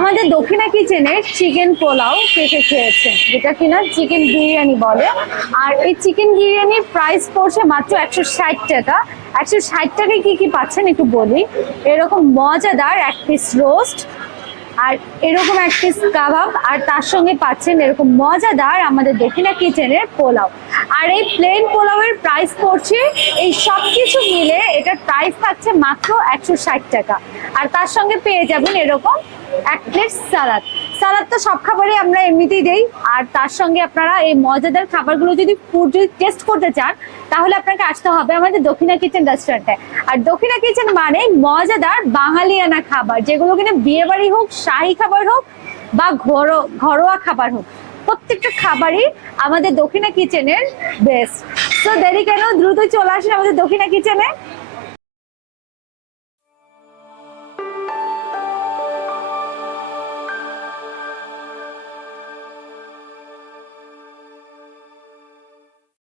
আমাদের দক্ষিণা কিচেনের চিকেন পোলাও কে কে খেয়েছে, যেটা কিনা চিকেন বিরিয়ানি বলে। আর এই চিকেন বিরিয়ানির প্রাইস পড়ছে মাত্র 160 টাকা। 160 টাকায় কি কি পাচ্ছেন একটু বলি। এরকম মজাদার এক পিস রোস্ট, আর এরকম এক পিস কাবাব, আর তার সঙ্গে পাচ্ছেন এরকম মজাদার আমাদের দক্ষিণা কিচেনের পোলাও। আর এই প্লেন পোলাওয়ের প্রাইস পড়ছে, এই সব কিছু মিলে এটার প্রাইস থাকছে মাত্র 160 টাকা। আর তার সঙ্গে পেয়ে যাবেন এরকম এক প্লেট সালাদ। সালাদ তো সব খাবারই আমরা এমনিতেই দেই, আর তার সঙ্গে আপনারা এই মজাদার খাবারগুলো যদি টেস্ট করতে চান, তাহলে আপনাকে আসতে হবে আমাদের দক্ষিণা কিচেন রেস্টুরেন্টে। আর দক্ষিণা কিচেন মানে মজাদার বাঙালিয়ানা খাবার, যেগুলো কিনা বিয়ে বাড়ি হোক, শাহী খাবার হোক, বা ঘরোয়া খাবার হোক, প্রত্যেকটা খাবারই আমাদের দক্ষিণা কিচেনের বেস্ট। তো দেরি কেন, দ্রুতই চলে আসেন আমাদের দক্ষিণা কিচেনে।